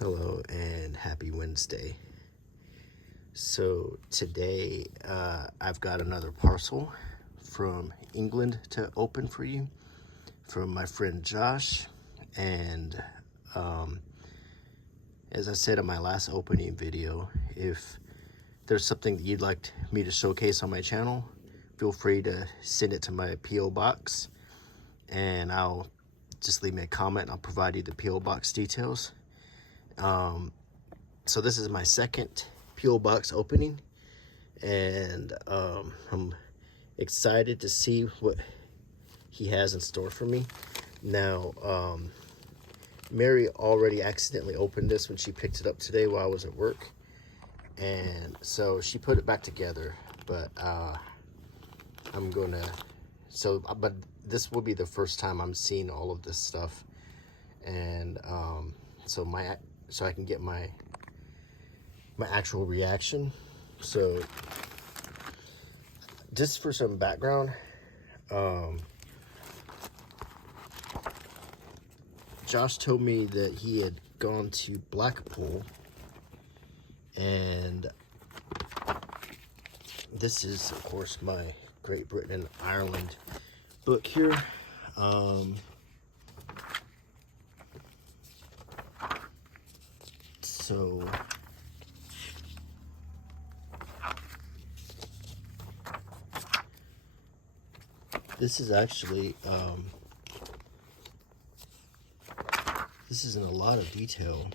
Hello and happy Wednesday. So today I've got another parcel from England to open for you from my friend Josh. And as I said in my last opening video, if there's something that you'd like me to showcase on my channel, feel free to send it to my P.O. box and I'll just leave me a comment and I'll provide you the P.O. box details. So this is my second P.O. box opening, and I'm excited to see what he has in store for me. Now, Mary already accidentally opened this when she picked it up today while I was at work, and so she put it back together, but but this will be the first time I'm seeing all of this stuff, and so I can get my actual reaction. So just for some background, Josh told me that he had gone to Blackpool, and this is of course my Great Britain and Ireland book here. So this is actually this is in a lot of detail.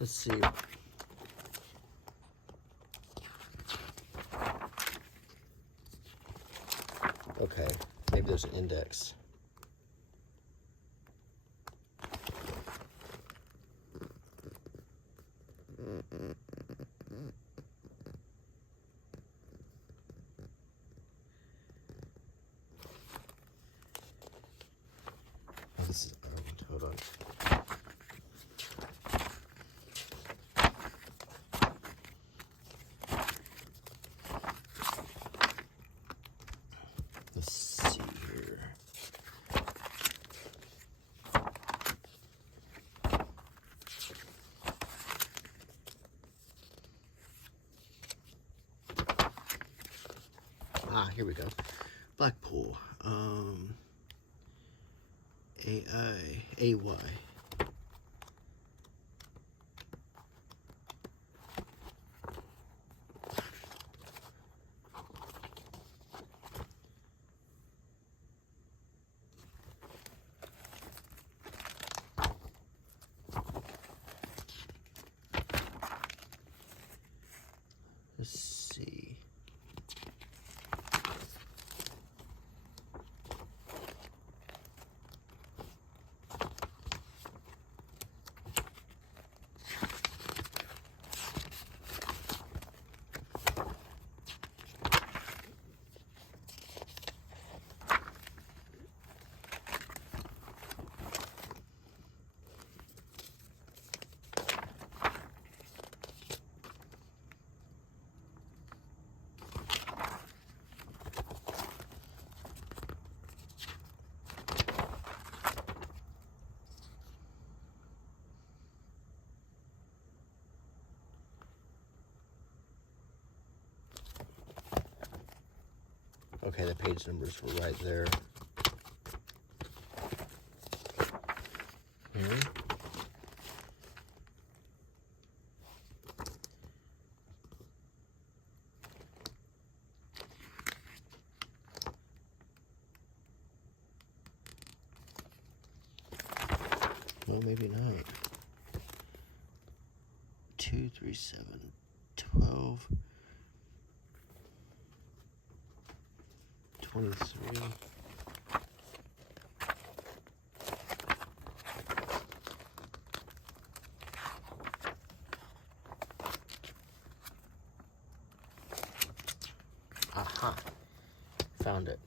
Let's see. Okay, maybe there's an index. Oh, this is hold on. Let's see here. Here we go. Blackpool. A-I-A-Y. Let's see. Okay, the page numbers were right there. Well, maybe not. 2, 3, 7, 12, 23. Aha, found it.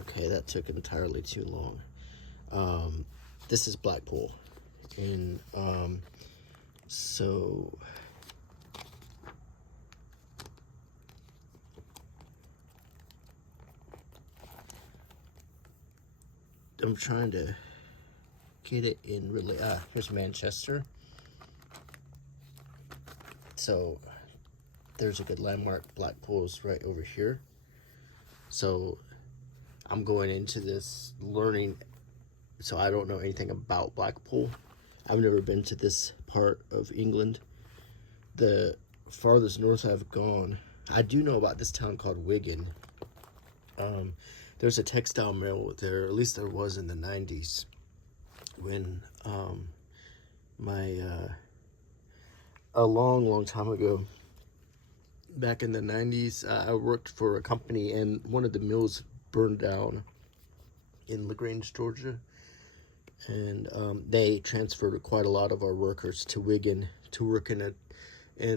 Okay, that took entirely too long. This is Blackpool. And so I'm trying to get it in really, here's Manchester. So there's a good landmark. Blackpool's right over here. So I'm going into this learning, so I don't know anything about Blackpool. I've never been to this part of England. The farthest north I've gone, I do know about this town called Wigan. There's a textile mill there, at least there was in the 90s, when a long time ago, back in the 90s, I worked for a company, and one of the mills burned down in LaGrange, Georgia, and they transferred quite a lot of our workers to Wigan to work in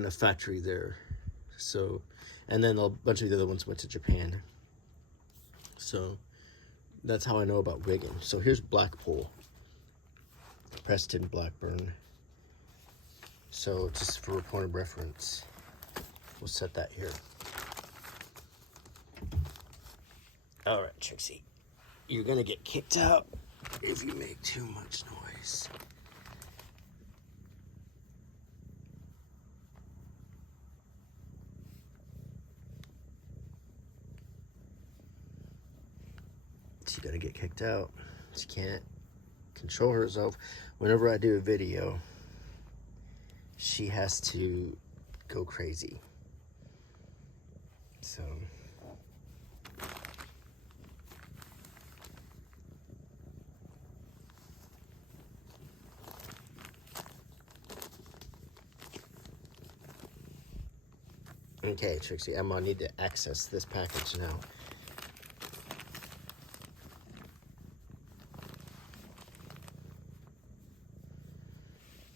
a factory there. So, and then a bunch of the other ones went to Japan. So that's how I know about Wigan. So here's Blackpool, Preston, Blackburn. So just for a point of reference, we'll set that here. All right, Trixie, you're gonna get kicked out if you make too much noise. She's gonna get kicked out. She can't control herself. Whenever I do a video, she has to go crazy. So okay, Trixie, I'm gonna need to access this package now.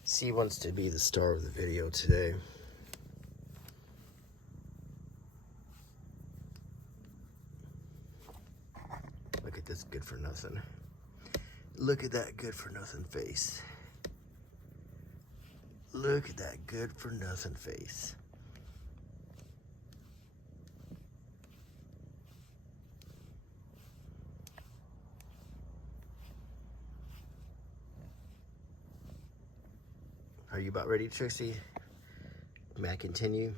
She wants to be the star of the video today. Look at this good for nothing. Look at that good for nothing face. Look at that good for nothing face. Are you about ready, Trixie? May I continue?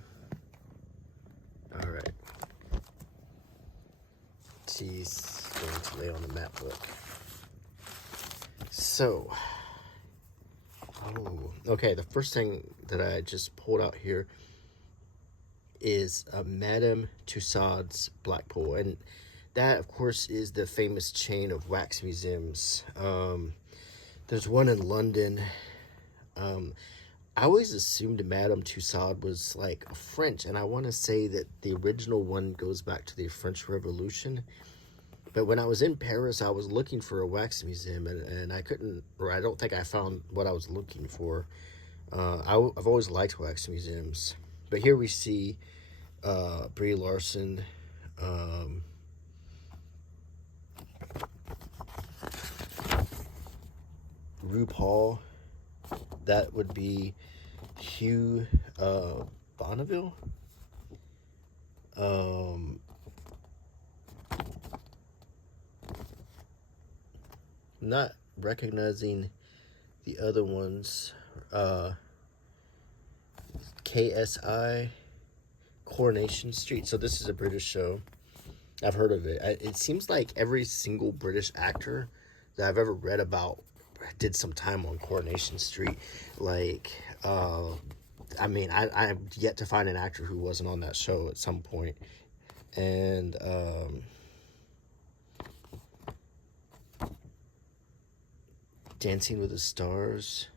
All right. She's going to lay on the mat book. So, okay, the first thing that I just pulled out here is Madame Tussauds Blackpool. And that, of course, is the famous chain of wax museums. There's one in London. I always assumed Madame Tussauds was like a French, and I want to say that the original one goes back to the French Revolution. But when I was in Paris, I was looking for a wax museum, and I couldn't, or I don't think I found what I was looking for. I've always liked wax museums. But here we see Brie Larson, RuPaul. That would be Hugh Bonneville. Not recognizing the other ones. KSI, Coronation Street. So this is a British show. I've heard of it. It seems like every single British actor that I've ever read about did some time on Coronation Street. Like, I mean, I've yet to find an actor who wasn't on that show at some point. And Dancing with the Stars.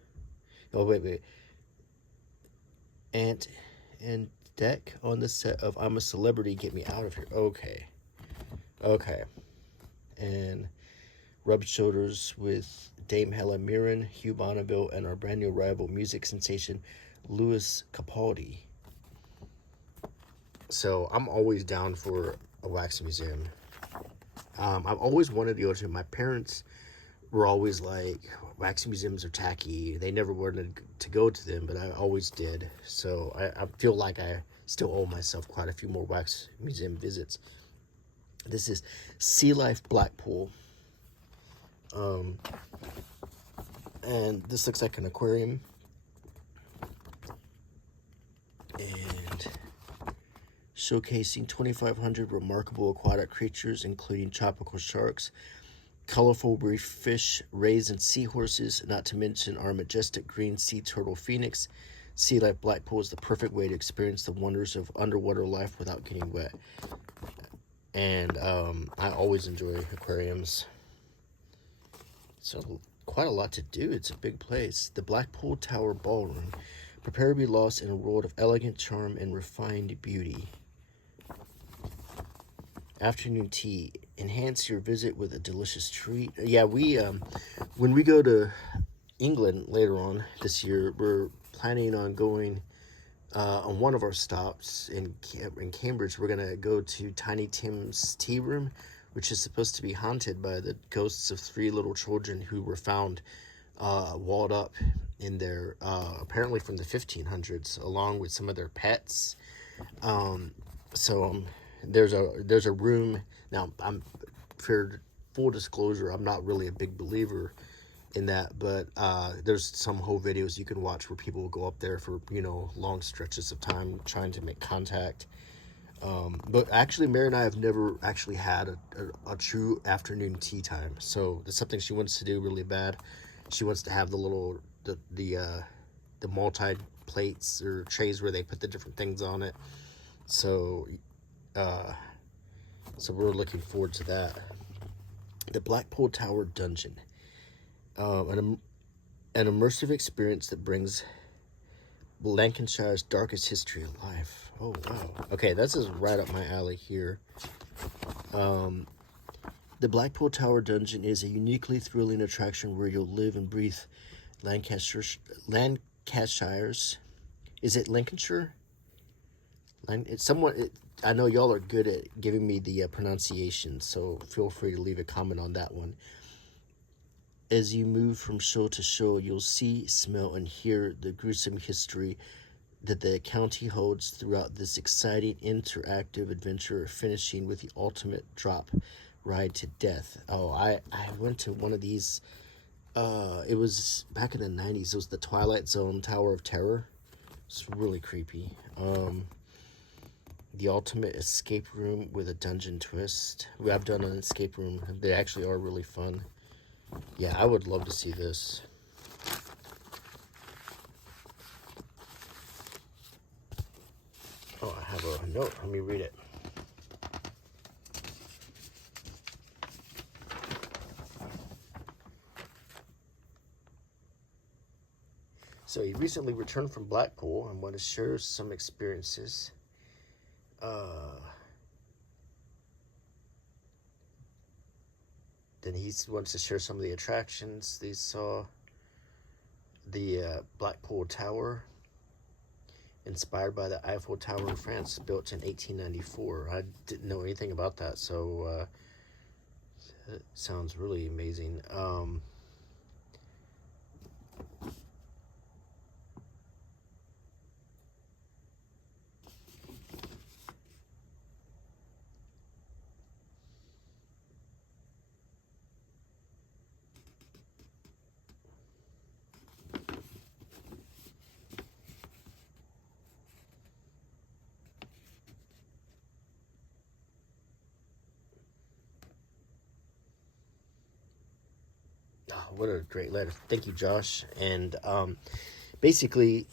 Oh, wait. Ant and Deck on the set of I'm a Celebrity, Get Me Out of Here. Okay. And rubbed shoulders with Dame Helen Mirren, Hugh Bonneville, and our brand new rival music sensation, Lewis Capaldi. So I'm always down for a wax museum. I've always wanted to go to. My parents were always like, wax museums are tacky. They never wanted to go to them, but I always did. So I feel like I still owe myself quite a few more wax museum visits. This is Sea Life Blackpool. And this looks like an aquarium. And showcasing 2,500 remarkable aquatic creatures, including tropical sharks, colorful reef fish, rays, and seahorses, not to mention our majestic green sea turtle phoenix. Sea Life Blackpool is the perfect way to experience the wonders of underwater life without getting wet. And I always enjoy aquariums. So quite a lot to do. It's a big place. The Blackpool Tower Ballroom. Prepare to be lost in a world of elegant charm and refined beauty. Afternoon tea. Enhance your visit with a delicious treat. Yeah, we when we go to England later on this year, we're planning on going on one of our stops in Cambridge. We're gonna go to Tiny Tim's Tea Room, which is supposed to be haunted by the ghosts of 3 little children who were found walled up in there, apparently from the 1500s, along with some of their pets. So there's a room. Now, for full disclosure, I'm not really a big believer in that, but there's some whole videos you can watch where people will go up there for, long stretches of time trying to make contact. But actually, Mary and I have never actually had a true afternoon tea time. So that's something she wants to do really bad. She wants to have the multi plates or trays where they put the different things on it. So we're looking forward to that. The Blackpool Tower Dungeon, an immersive experience that brings Lancashire's darkest history alive. Oh, wow. Okay, this is right up my alley here. The Blackpool Tower Dungeon is a uniquely thrilling attraction where you'll live and breathe Lancashire's... Is it Lancashire? I know y'all are good at giving me the pronunciation, so feel free to leave a comment on that one. As you move from show to show, you'll see, smell, and hear the gruesome history that the county holds throughout this exciting interactive adventure, finishing with the ultimate drop ride to death. Oh, I went to one of these. It was back in the 90s. It was the Twilight Zone Tower of Terror. It's really creepy. The ultimate escape room with a dungeon twist. I've done an escape room. They actually are really fun. Yeah, I would love to see this. Oh, I have a note. Let me read it. So he recently returned from Blackpool and wanted to share some experiences. Then he wants to share some of the attractions they saw. The Blackpool Tower, inspired by the Eiffel Tower in France, built in 1894. I didn't know anything about that, so it sounds really amazing. Oh, what a great letter. Thank you, Josh. And basically,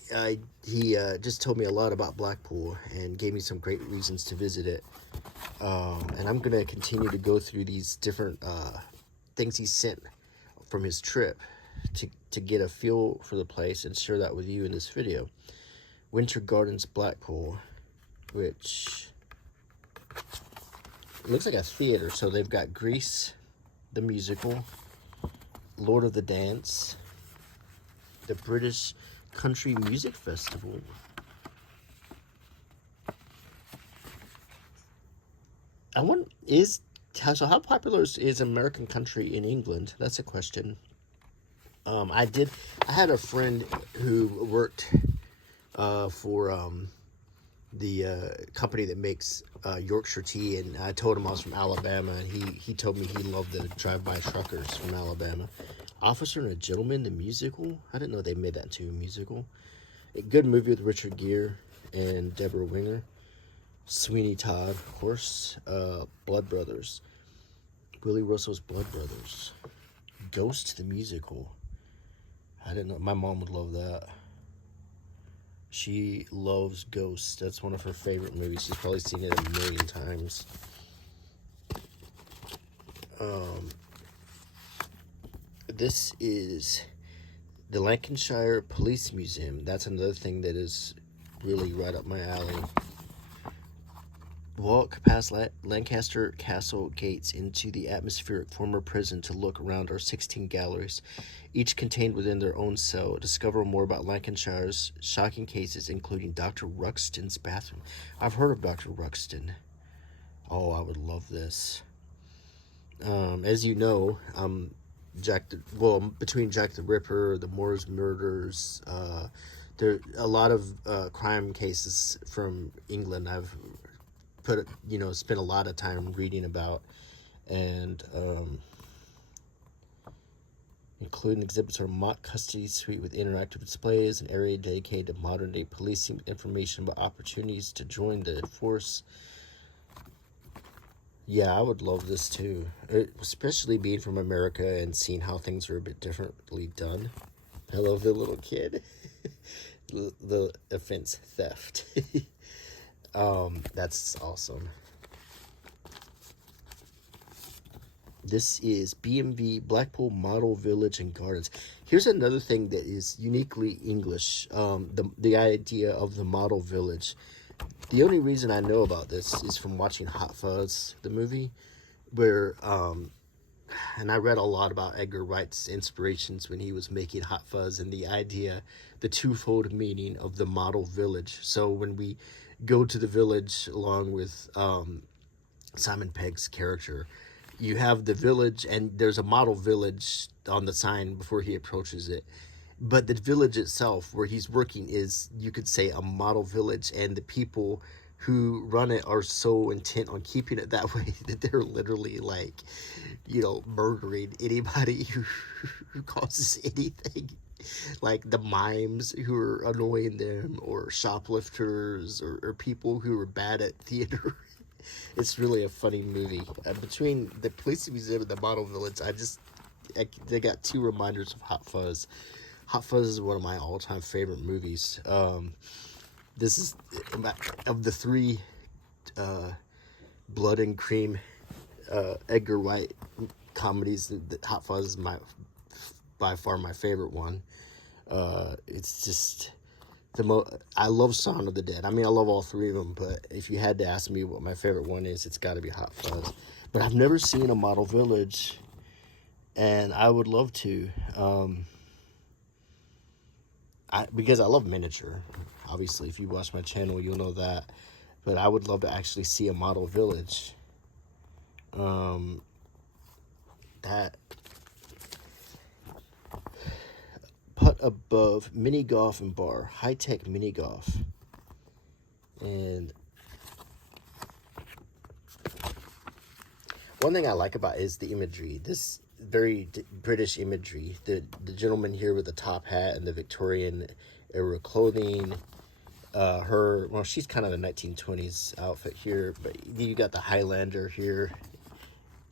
he just told me a lot about Blackpool and gave me some great reasons to visit it. And I'm going to continue to go through these different things he sent from his trip to get a feel for the place and share that with you in this video. Winter Gardens Blackpool, which looks like a theater. So they've got Grease, the musical, Lord of the Dance, the British Country Music Festival, is So how popular is American country in England? That's a question. I had a friend who worked for the company that makes Yorkshire tea, and I told him I was from Alabama, and he told me he loved the drive-by truckers from Alabama. Officer and a Gentleman, the musical. I didn't know they made that into a musical. A good movie with Richard Gere and Deborah Winger. Sweeney Todd, of course. Blood Brothers. Willie Russell's Blood Brothers. Ghost the musical. I didn't know. My mom would love that. She loves Ghost. That's one of her favorite movies. She's probably seen it a million times. This is the Lancashire Police Museum. That's another thing that is really right up my alley. Walk past Lancaster Castle gates into the atmospheric former prison to look around our 16 galleries, each contained within their own cell. Discover more about Lancashire's shocking cases, including Dr. Ruxton's bathroom. I've heard of Dr. Ruxton. Oh, I would love this. As you know, between Jack the Ripper, the Moors murders, there are a lot of crime cases from England I've spent a lot of time reading about, and including exhibits are mock custody suite with interactive displays, an area dedicated to modern day policing with information about opportunities to join the force. Yeah, I would love this too, especially being from America and seeing how things are a bit differently done. I love the little kid. the offense theft. That's awesome. This is BMV Blackpool Model Village and Gardens. Here's another thing that is uniquely English. The idea of the model village. The only reason I know about this is from watching Hot Fuzz, the movie, where and I read a lot about Edgar Wright's inspirations when he was making Hot Fuzz, and the idea, the twofold meaning of the model village. So when we go to the village along with Simon Pegg's character, you have the village, and there's a model village on the sign before he approaches it. But the village itself, where he's working, is, you could say, a model village, and the people who run it are so intent on keeping it that way that they're literally murdering anybody who causes anything. Like the mimes who are annoying them, or shoplifters, or people who are bad at theater. It's really a funny movie. Between the Police Museum and the Model Village, they got two reminders of Hot Fuzz. Hot Fuzz is one of my all-time favorite movies. This is, of the three blood and cream Edgar Wright comedies, Hot Fuzz is by far my favorite one. It's just I love Shaun of the Dead. I mean, I love all three of them, but if you had to ask me what my favorite one is, it's got to be Hot Fuzz. But I've never seen a model village, and I would love to. Because I love miniature. Obviously, if you watch my channel, you'll know that. But I would love to actually see a model village. That Putt Above Mini Golf and Bar, high-tech mini golf. And one thing I like about it is the imagery. This very British imagery. The gentleman here with the top hat and the Victorian era clothing. She's kind of a 1920s outfit here, but you got the Highlander here.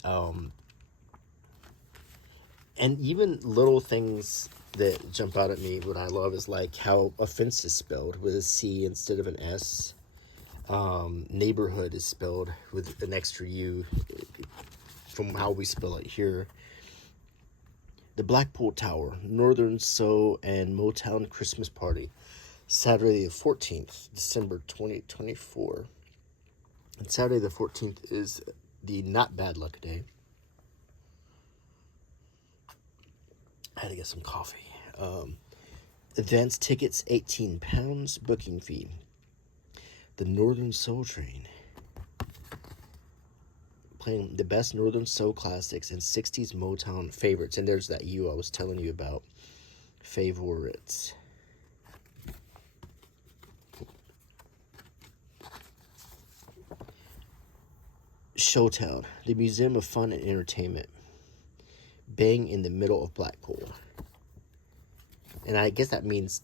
And even little things that jump out at me, what I love is like how offense is spelled with a C instead of an S. Neighborhood is spelled with an extra U from how we spell it here. The Blackpool Tower, Northern Soul and Motown Christmas Party, Saturday the 14th, December 2024. And Saturday the 14th is the Not Bad Luck Day. I had to get some coffee. Advance tickets, £18. Booking fee. The Northern Soul Train. playing the best Northern Soul classics and 60s Motown favorites. And there's that I was telling you about. Favorites. Showtown, the Museum of Fun and Entertainment. Bang in the middle of Blackpool. And I guess that means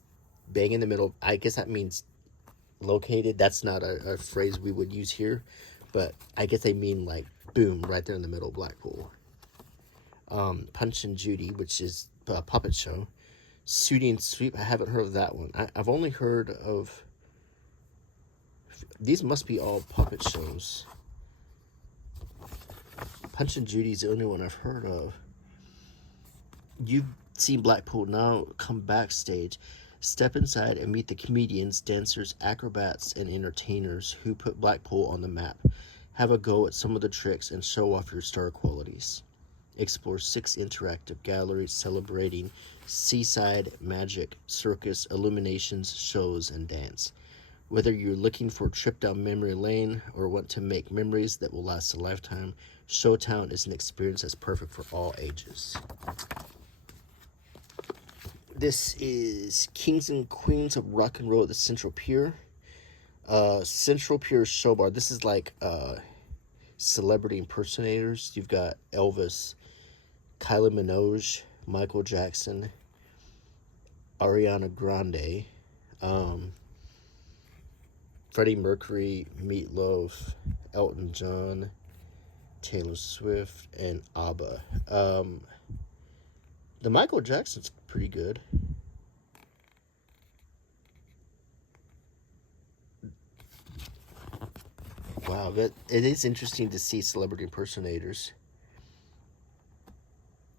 bang in the middle. I guess that means located. That's not a phrase we would use here. But I guess they mean like boom, right there in the middle of Blackpool. Punch and Judy, which is a puppet show. Sooty and Sweep, I haven't heard of that one. I've only heard of... These must be all puppet shows. Punch and Judy's the only one I've heard of. You've seen Blackpool Now. Come backstage. Step inside and meet the comedians, dancers, acrobats, and entertainers who put Blackpool on the map. Have a go at some of the tricks and show off your star qualities. Explore 6 interactive galleries celebrating seaside magic, circus, illuminations, shows, and dance. Whether you're looking for a trip down memory lane or want to make memories that will last a lifetime, Showtown is an experience that's perfect for all ages. This is Kings and Queens of Rock and Roll at the Central Pier. Central Pier Show Bar. This is like celebrity impersonators. You've got Elvis, Kylie Minogue, Michael Jackson, Ariana Grande, Freddie Mercury, Meatloaf, Elton John, Taylor Swift, and ABBA. The Michael Jackson's pretty good. Wow, but it is interesting to see celebrity impersonators.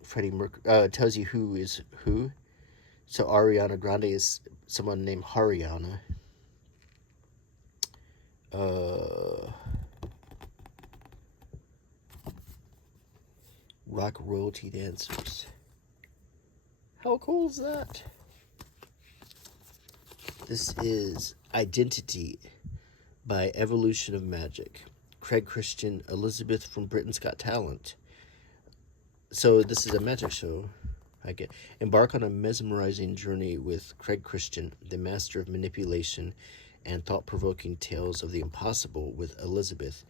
Freddie Mercury tells you who is who. So Ariana Grande is someone named Haryana. Rock royalty dancers. How cool is that? This is Identity by Evolution of Magic. Craig Christian, Elizabeth from Britain's Got Talent. So this is a magic show. I get. Embark on a mesmerizing journey with Craig Christian, the master of manipulation and thought-provoking tales of the impossible with Elizabeth.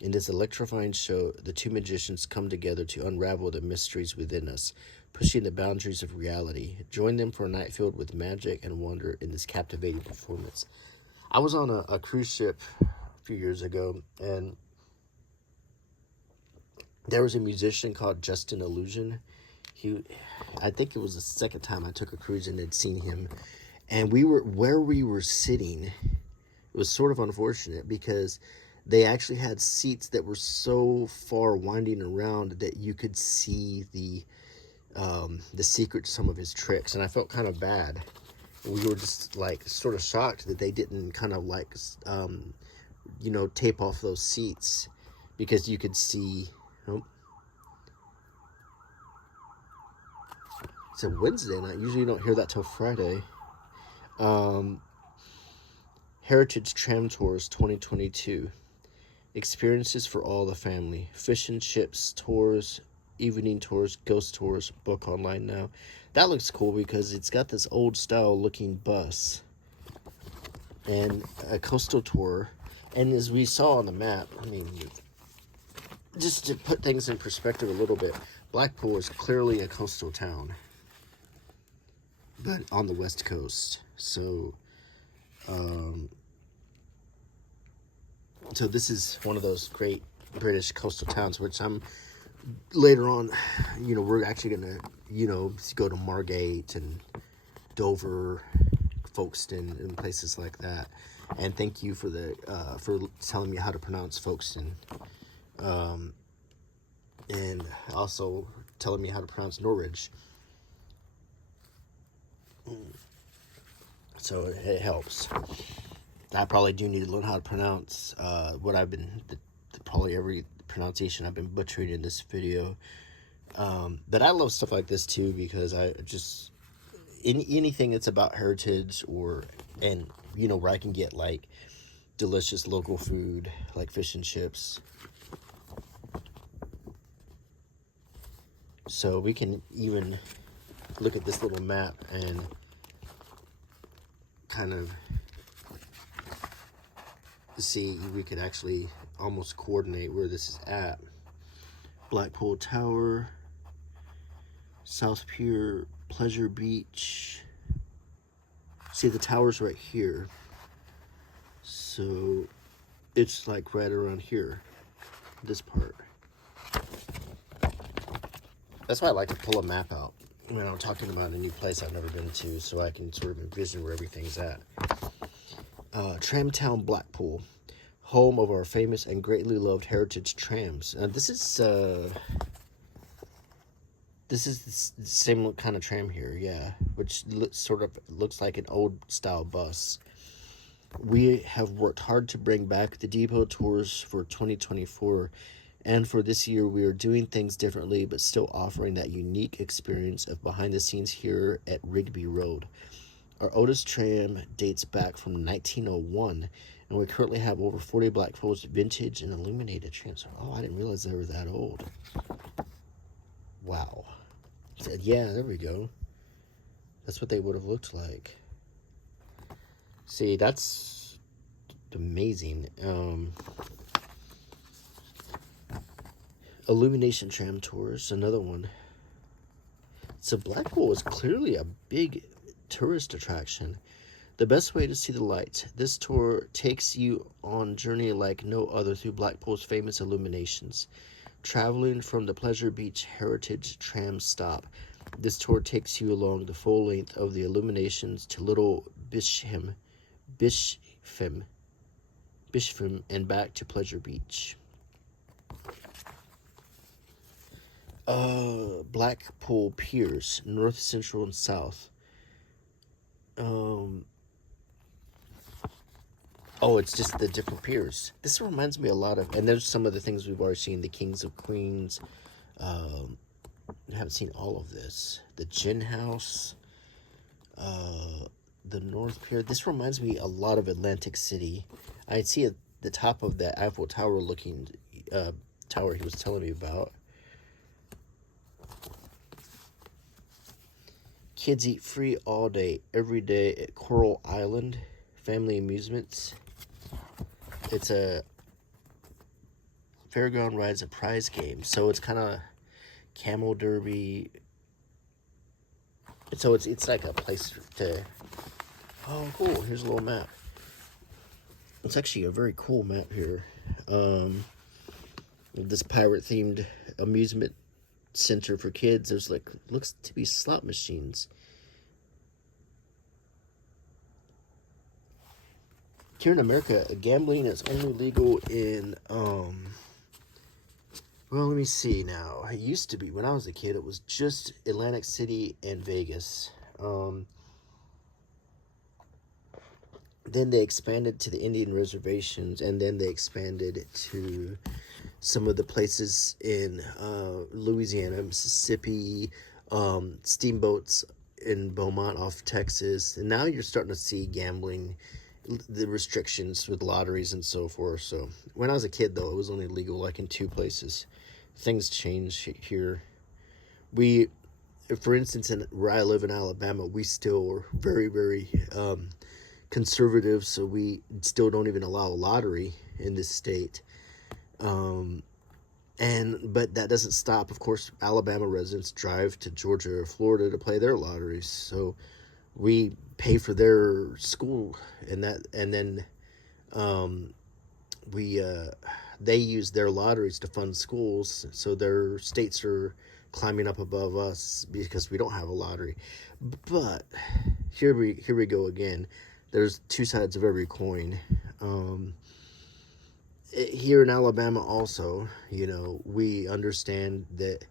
In this electrifying show, the two magicians come together to unravel the mysteries within us, pushing the boundaries of reality. Join them for a night filled with magic and wonder in this captivating performance. I was on a cruise ship a few years ago, and there was a musician called Justin Illusion. I think it was the second time I took a cruise and had seen him. And where we were sitting, it was sort of unfortunate because they actually had seats that were so far winding around that you could see the secret to some of his tricks. And I felt kind of bad. We were just like sort of shocked that they didn't kind of like, tape off those seats because you could see. Oh, it's a Wednesday night. Usually you don't hear that till Friday. Heritage Tram Tours 2022. Experiences for all the family. Fish and chips tours, evening tours, ghost tours. Book online now. That looks cool because it's got this old style looking bus and a coastal tour. And as we saw on the map, I mean, just to put things in perspective a little bit, Blackpool is clearly a coastal town, but on the west coast. So so this is one of those great British coastal towns, which I'm later on, we're actually gonna, go to Margate and Dover, Folkestone, and places like that. And thank you for for telling me how to pronounce Folkestone, and also telling me how to pronounce Norwich. So it helps. I probably do need to learn how to pronounce what I've been, probably every pronunciation I've been butchering in this video. But I love stuff like this too because I just, anything that's about heritage where I can get like delicious local food like fish and chips. So we can even look at this little map and kind of see, we could actually almost coordinate where this is at. Blackpool Tower, South Pier, Pleasure Beach. See, the tower's right here. So it's like right around here, this part. That's why I like to pull a map out when I'm talking about a new place I've never been to, so I can sort of envision where everything's at. Tramtown, Blackpool, home of our famous and greatly loved heritage trams. This is the same kind of tram here, yeah, which sort of looks like an old style bus. We have worked hard to bring back the depot tours for 2024, and for this year we are doing things differently but still offering that unique experience of behind the scenes here at Rigby Road. Our oldest tram dates back from 1901, and we currently have over 40 Blackpool's vintage and illuminated trams. Oh, I didn't realize they were that old. Wow. Yeah, there we go. That's what they would have looked like. See, that's amazing. Illumination tram tours, another one. So Blackpool is clearly a big tourist attraction. The best way to see the lights. This tour takes you on a journey like no other through Blackpool's famous illuminations. Traveling from the Pleasure Beach Heritage Tram stop, this tour takes you along the full length of the illuminations to Little Bisham, and back to Pleasure Beach. Blackpool Piers, North, Central, and South. Oh, it's just the different piers. This reminds me a lot of, and there's some of the things we've already seen, the Kings of Queens. I haven't seen all of this. The Gin House, the North Pier. This reminds me a lot of Atlantic City. I see at the top of that Eiffel Tower looking tower he was telling me about. Kids eat free all day, every day at Coral Island. Family amusements. It's a fairground rides, a prize game. So it's kind of camel derby. So it's like a place to... Oh, cool. Here's a little map. It's actually a very cool map here. This pirate-themed amusement center for kids. There's like, looks to be slot machines. Here in America, gambling is only legal in, well, let me see now. It used to be, when I was a kid, it was just Atlantic City and Vegas. Then they expanded to the Indian reservations, and then they expanded to some of the places in Louisiana, Mississippi, steamboats in Beaumont off Texas. And now you're starting to see gambling, the restrictions with lotteries and so forth. So when I was a kid, though, it was only legal like in 2 places. Things change here. We, for instance, where I live in Alabama, we still are very, very conservative, so we still don't even allow a lottery in this state. But that doesn't stop. Of course, Alabama residents drive to Georgia or Florida to play their lotteries. So we pay for their school, and then they use their lotteries to fund schools. So their states are climbing up above us because we don't have a lottery. But here we go again. There's 2 sides of every coin. Here in Alabama also, we understand that,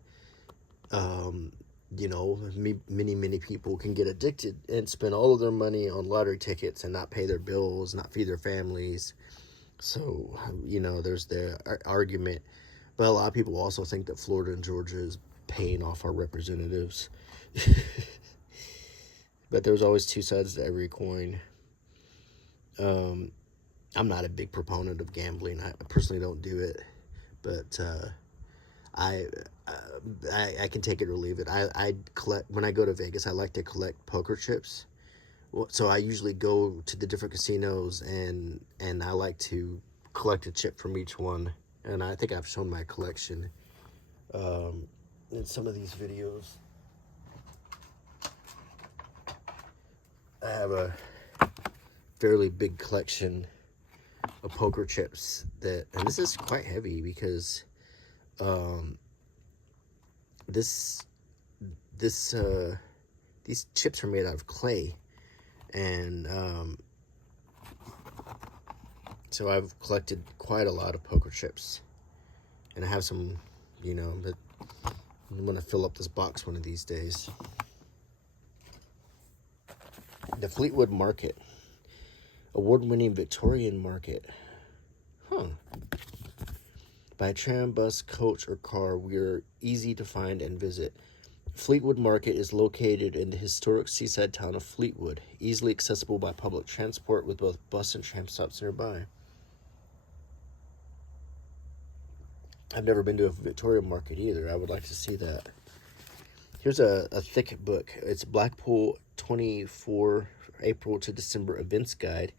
many people can get addicted and spend all of their money on lottery tickets and not pay their bills, not feed their families. So, there's the argument. But a lot of people also think that Florida and Georgia is paying off our representatives. But there's always 2 sides to every coin. I'm not a big proponent of gambling. I personally don't do it. But I, I can take it or leave it. I collect, when I go to Vegas, I like to collect poker chips. So I usually go to the different casinos and I like to collect a chip from each one. And I think I've shown my collection in some of these videos. I have a fairly big collection of poker chips and this is quite heavy because these chips are made out of clay, and so I've collected quite a lot of poker chips, and I have some, but I'm gonna fill up this box one of these days. The Fleetwood Market, award-winning Victorian market. By tram, bus, coach, or car, we're easy to find and visit. Fleetwood Market is located in the historic seaside town of Fleetwood, easily accessible by public transport with both bus and tram stops nearby. I've never been to a Victoria Market either. I would like to see that. Here's a thick book. It's Blackpool 24 April to December events guide.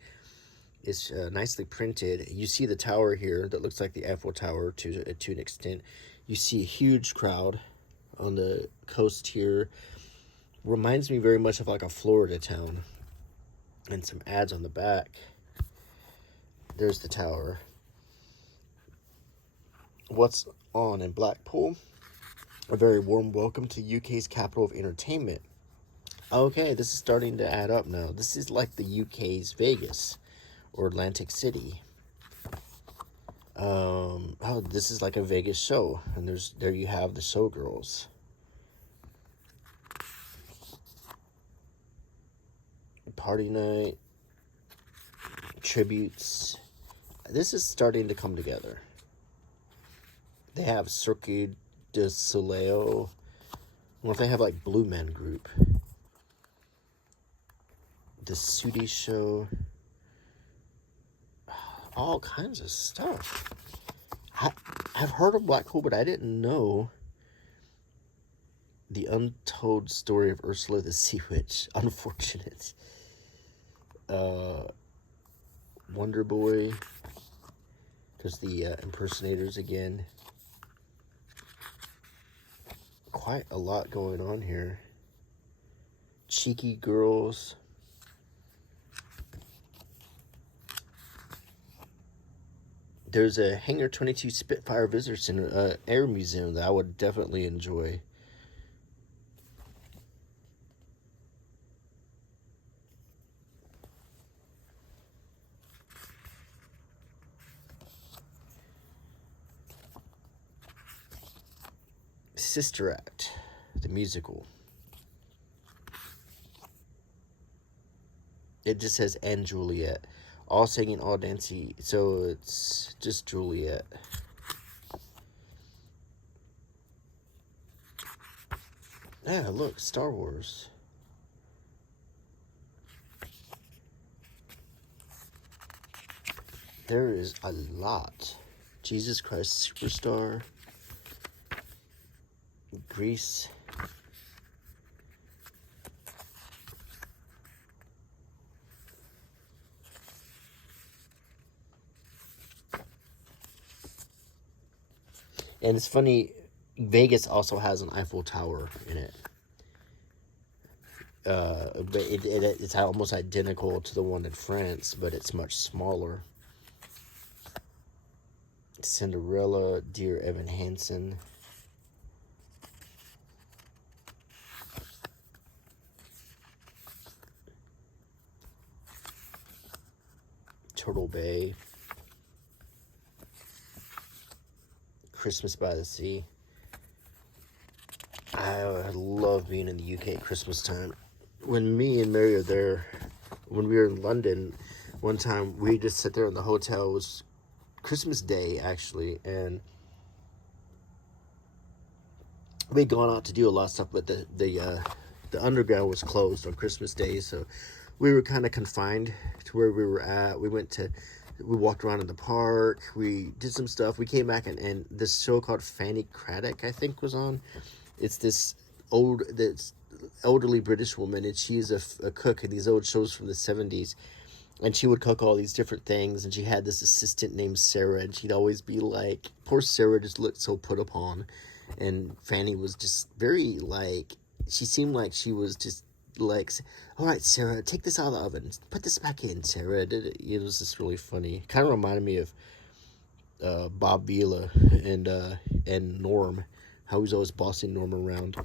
It's nicely printed. You see the tower here that looks like the Eiffel Tower to an extent. You see a huge crowd on the coast here. Reminds me very much of like a Florida town. And some ads on the back. There's the tower. What's on in Blackpool? A very warm welcome to UK's capital of entertainment. Okay, this is starting to add up now. This is like the UK's Vegas or Atlantic City. Oh, this is like a Vegas show, and there you have the showgirls. Party night, tributes. This is starting to come together. They have Cirque du Soleil. What if they have like Blue Man Group? The Sooty Show. All kinds of stuff. I've heard of Blackpool, but I didn't know the untold story of Ursula the Sea Witch. Unfortunate. Wonder Boy. There's the impersonators again. Quite a lot going on here. Cheeky Girls. There's a Hangar 22 Spitfire Visitor Center Air Museum that I would definitely enjoy. Sister Act, the musical. It just says and Juliet. All singing, all dancing. So it's just Juliet. Yeah, look, Star Wars. There is a lot. Jesus Christ Superstar. Grease. And it's funny, Vegas also has an Eiffel Tower in it. But it's almost identical to the one in France, but it's much smaller. Cinderella, Dear Evan Hansen. Turtle Bay. Christmas by the Sea. I love being in the UK at Christmas time. When me and Mary are there, when we were in London, one time we just sat there in the hotel. It was Christmas Day, actually, and we'd gone out to do a lot of stuff, but the underground was closed on Christmas Day, so we were kind of confined to where we were at. We went to We walked around in the park. We did some stuff. We came back, and this show called Fanny Craddock, I think, was on. It's this elderly British woman, and she's a cook in these old shows from the 70s. And she would cook all these different things, and she had this assistant named Sarah, and she'd always be like, poor Sarah just looked so put upon. And Fanny was just very, like, she seemed like she was just like, all right, Sarah, take this out of the oven. Put this back in, Sarah. It was just really funny. Kind of reminded me of Bob Vila and Norm, how he's always bossing Norm around.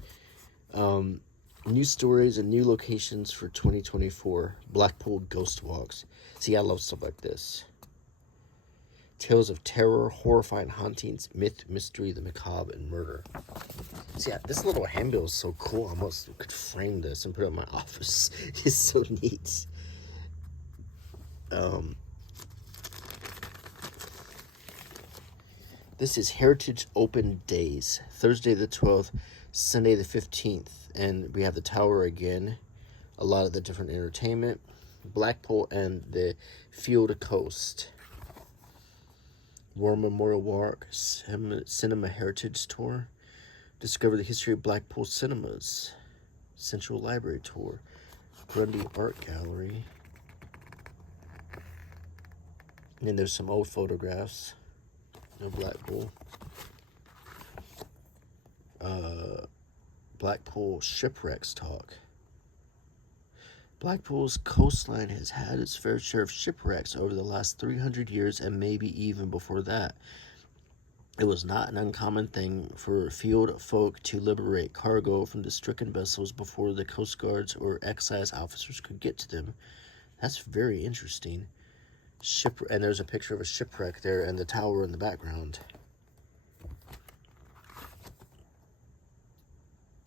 New stories and new locations for 2024. Blackpool Ghost Walks. See, I love stuff like this. Tales of terror, horrifying hauntings, myth, mystery, the macabre, and murder. See, this little handbill is so cool. I almost could frame this and put it in my office. It's so neat. This is Heritage Open Days. Thursday the 12th, Sunday the 15th. And we have the tower again. A lot of the different entertainment. Blackpool and the Field Coast. War Memorial Walk, Cinema Heritage Tour. Discover the history of Blackpool cinemas. Central Library Tour. Grundy Art Gallery. And then there's some old photographs of Blackpool. Blackpool Shipwrecks Talk. Blackpool's coastline has had its fair share of shipwrecks over the last 300 years and maybe even before that. It was not an uncommon thing for field folk to liberate cargo from the stricken vessels before the coast guards or excise officers could get to them. That's very interesting. And there's a picture of a shipwreck there and the tower in the background.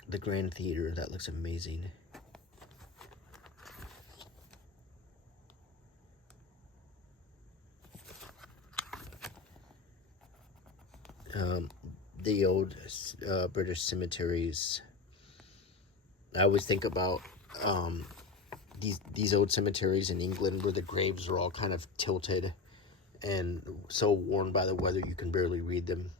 The Grand Theater, that looks amazing. The old British cemeteries. I always think about these old cemeteries in England where the graves are all kind of tilted and so worn by the weather you can barely read them.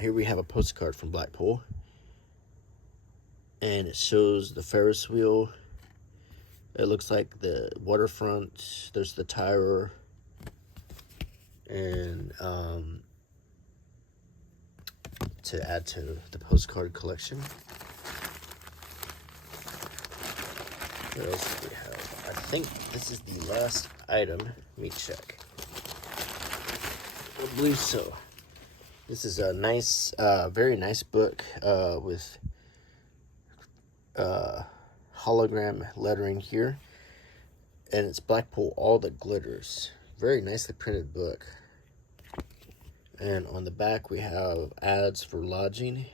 Here we have a postcard from Blackpool. And it shows the Ferris wheel. It looks like the waterfront. There's the tower. And to add to the postcard collection. What else do we have? I think this is the last item. Let me check. I believe so. This is a nice, very nice book with hologram lettering here. And it's Blackpool All That Glitters. Very nicely printed book. And on the back we have ads for lodging.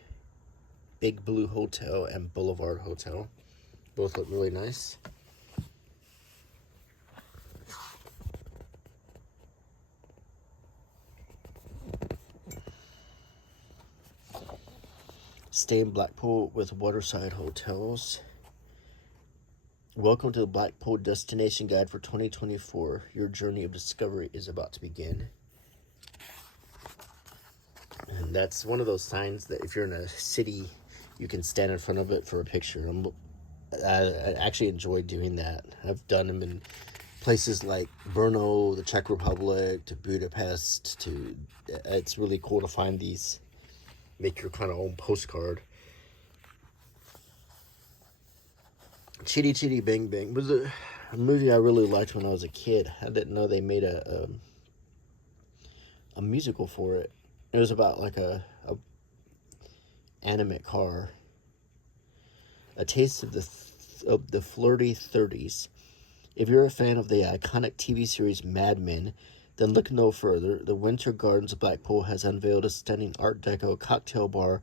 Big Blue Hotel and Boulevard Hotel. Both look really nice. Stay in Blackpool with waterside hotels. Welcome to the Blackpool Destination Guide for 2024. Your journey of discovery is about to begin. And that's one of those signs that if you're in a city, you can stand in front of it for a picture. I actually enjoy doing that. I've done them in places like Brno, the Czech Republic, to Budapest. It's really cool to find these. Make your kind of own postcard. Chitty Chitty Bang Bang was a movie I really liked when I was a kid. I didn't know they made a musical for it. It was about like a animate car. A taste of the flirty 30s. If you're a fan of the iconic TV series Mad Men, then look no further. The Winter Gardens of Blackpool has unveiled a stunning Art Deco cocktail bar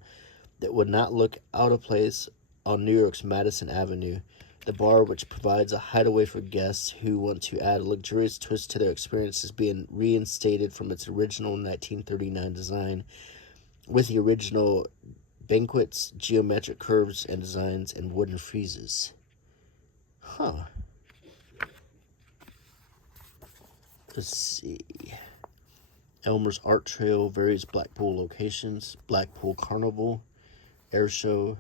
that would not look out of place on New York's Madison Avenue. The bar, which provides a hideaway for guests who want to add a luxurious twist to their experience, is being reinstated from its original 1939 design. with the original banquets, geometric curves and designs, and wooden friezes. Huh. Let's see. Elmer's Art Trail, various Blackpool locations, Blackpool Carnival, Air Show,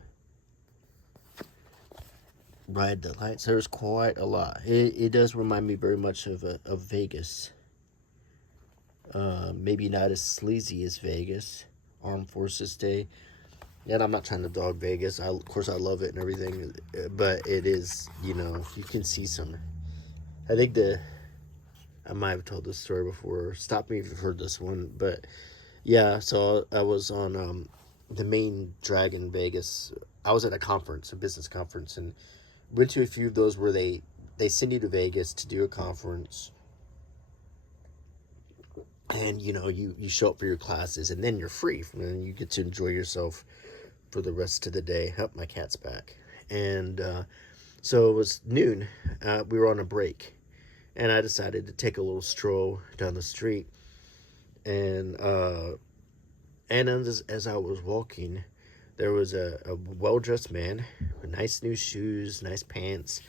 Ride the Lights. There's quite a lot. It does remind me very much of Vegas. Maybe not as sleazy as Vegas. Armed Forces Day. And I'm not trying to dog Vegas. Of course, I love it and everything. But it is, you can see some. I think I might have told this story before. Stop me if you've heard this one. But yeah, so I was on the main drag in Vegas. I was at a conference, a business conference, and went to a few of those where they send you to Vegas to do a conference. And, you show up for your classes, and then you're free. And you get to enjoy yourself for the rest of the day. Oh, my cat's back. And so it was noon. We were on a break. And I decided to take a little stroll down the street. And as I was walking, there was a well-dressed man with nice new shoes, nice pants,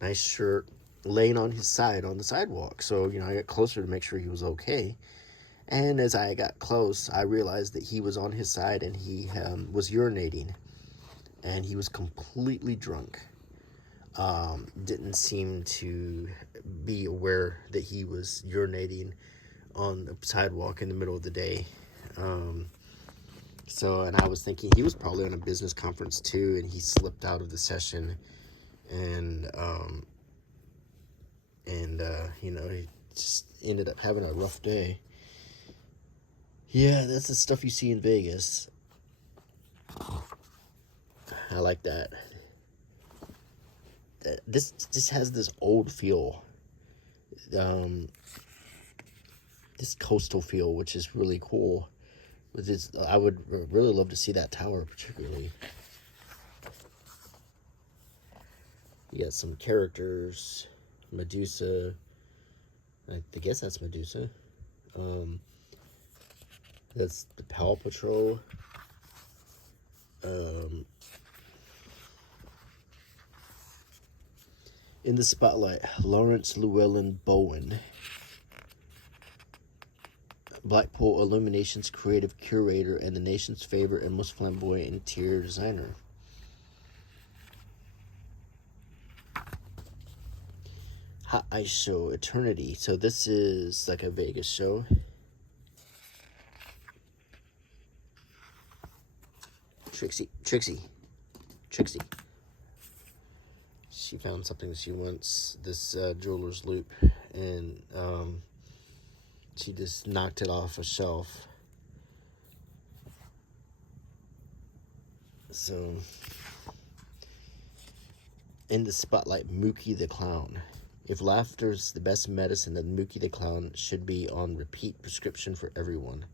nice shirt, laying on his side on the sidewalk. So, I got closer to make sure he was okay. And as I got close, I realized that he was on his side and he was urinating. And he was completely drunk. Didn't seem to be aware that he was urinating on the sidewalk in the middle of the day. And I was thinking he was probably on a business conference too, and he slipped out of the session, and he just ended up having a rough day. Yeah, that's the stuff you see in Vegas. I like that. This has this old feel, this coastal feel, which is really cool. I would really love to see that tower, particularly. You got some characters, Medusa. I guess that's Medusa. That's the Paw Patrol. In the spotlight, Lawrence Llewellyn Bowen, Blackpool Illuminations creative curator and the nation's favorite and most flamboyant interior designer. Hot Ice Show, Eternity. So this is like a Vegas show. Trixie. She found something she wants, this jeweler's loop, and she just knocked it off a shelf. So, in the spotlight, Mookie the Clown. If laughter's the best medicine, then Mookie the Clown should be on repeat prescription for everyone.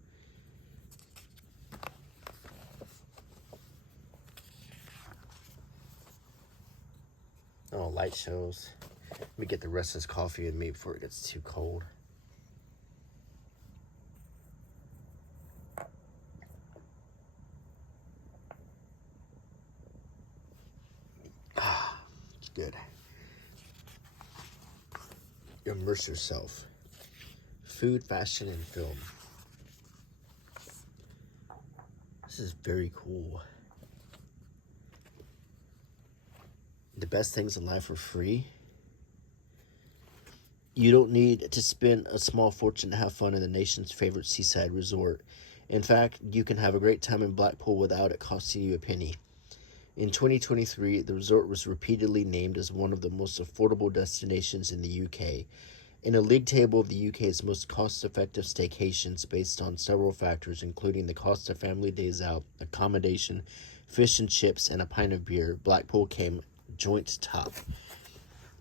Oh, light shows. Let me get the rest of this coffee in me before it gets too cold. It's good. Immerse yourself. Food, fashion, and film. This is very cool. The best things in life are free. You don't need to spend a small fortune to have fun in the nation's favorite seaside resort. In fact, you can have a great time in Blackpool without it costing you a penny. In 2023, the resort was repeatedly named as one of the most affordable destinations in the UK. In a league table of the UK's most cost-effective staycations based on several factors, including the cost of family days out, accommodation, fish and chips, and a pint of beer, Blackpool came joint top.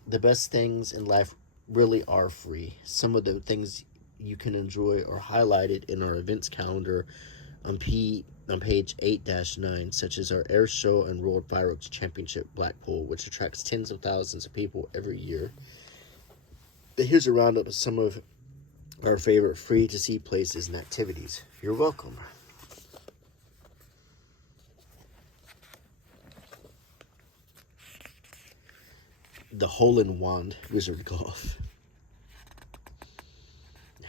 The best things in life really are free. Some of the things you can enjoy are highlighted in our events calendar on page 8-9, such as our Air Show and World Fireworks Championship Blackpool, which attracts tens of thousands of people every year. Here's a roundup of some of our favorite free-to-see places and activities. You're welcome. the hole-in-wand wizard golf.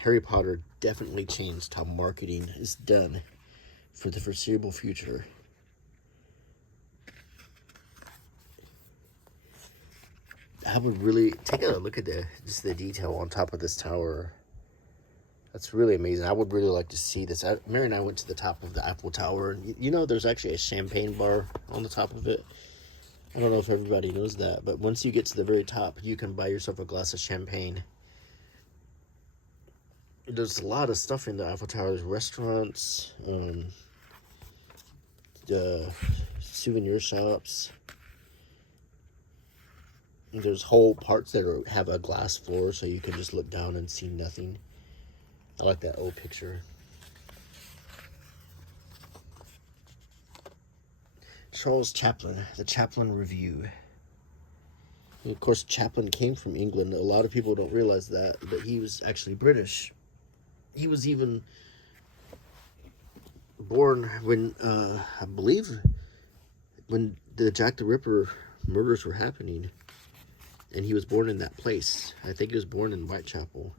Harry Potter definitely changed how marketing is done for the foreseeable future. I would really take a look at just the detail on top of this tower. That's really amazing. I would really like to see this. Mary and I went to the top of the Eiffel Tower, and you know there's actually a champagne bar on the top of it. I don't know if everybody knows that, but once you get to the very top, you can buy yourself a glass of champagne. There's a lot of stuff in the Eiffel Tower. There's restaurants, the souvenir shops. There's whole parts that have a glass floor, so you can just look down and see nothing. I like that old picture. Charles Chaplin, the Chaplin Review. And of course, Chaplin came from England. A lot of people don't realize that, but he was actually British. He was even born when, I believe, when the Jack the Ripper murders were happening. And he was born in that place. I think he was born in Whitechapel.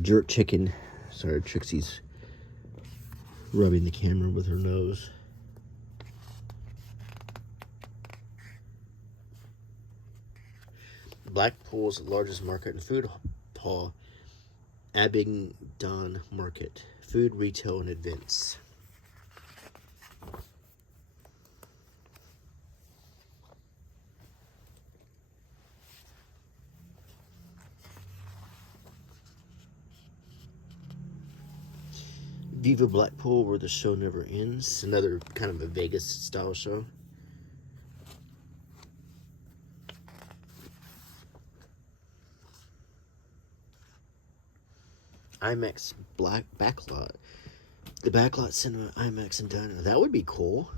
Jerk chicken. Sorry, Trixie's rubbing the camera with her nose. Blackpool's largest market and food hall, Abingdon Market. Food, retail, and events. Viva Blackpool, where the show never ends. Another kind of a Vegas style show. IMAX backlot. The backlot cinema, IMAX and diner. That would be cool.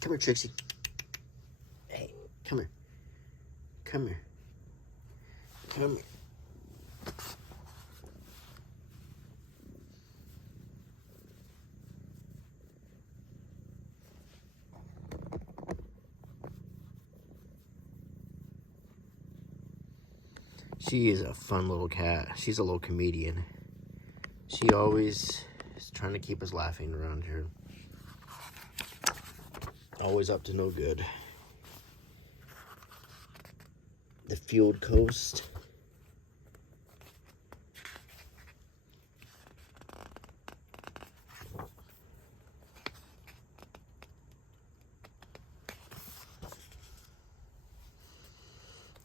Come here, Trixie. Hey, come here. Come here. Come here. She is a fun little cat. She's a little comedian. She always is trying to keep us laughing around here. Always up to no good. The Field Coast.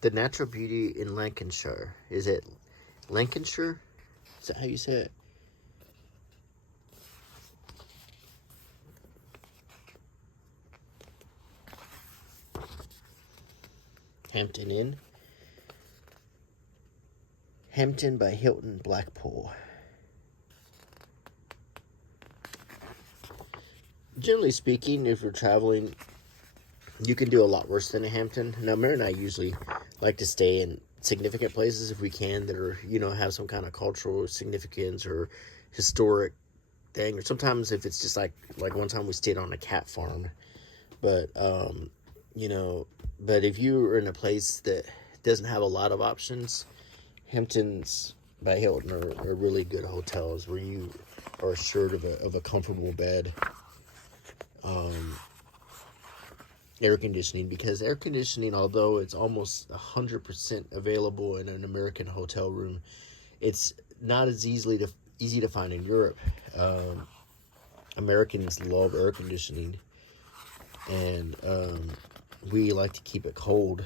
The Natural Beauty in Lancashire. Is it Lancashire? Is that how you say it? Hampton Inn. Hampton by Hilton, Blackpool. Generally speaking, if you're traveling, you can do a lot worse than a Hampton. Now, Mary and I usually like to stay in significant places if we can that are, you know, have some kind of cultural significance or historic thing. Or sometimes if it's just like one time we stayed on a cat farm. But, you know, but if you are in a place that doesn't have a lot of options, Hamptons by Hilton are really good hotels where you are assured of a comfortable bed. Air conditioning, because air conditioning, although it's almost 100% available in an American hotel room, it's not as easy to find in Europe. Americans love air conditioning, and we like to keep it cold.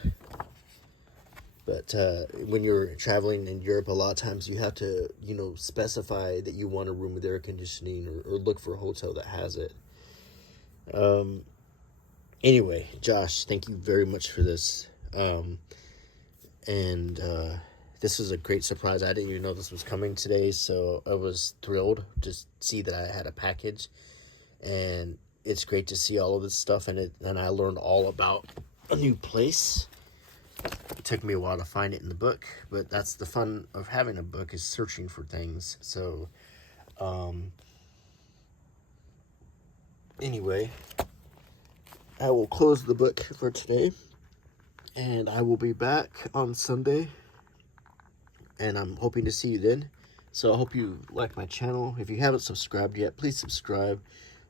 But when you're traveling in Europe, a lot of times you have to, you know, specify that you want a room with air conditioning, or look for a hotel that has it. Anyway, Josh, thank you very much for this. And this was a great surprise. I didn't even know this was coming today, so I was thrilled to see that I had a package. And it's great to see all of this stuff, and I learned all about a new place. It took me a while to find it in the book, but that's the fun of having a book, is searching for things. So anyway, I will close the book for today, and I will be back on Sunday, and I'm hoping to see you then. So I hope you like my channel. If you haven't subscribed yet, please subscribe,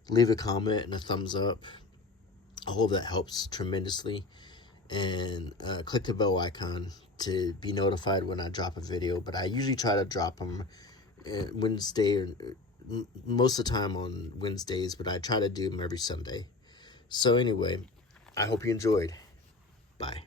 leave a comment and a thumbs up. All of that helps tremendously. And click the bell icon to be notified when I drop a video. But I usually try to drop them Wednesday, or most of the time on Wednesdays, but I try to do them every Sunday. So anyway, I hope you enjoyed. Bye.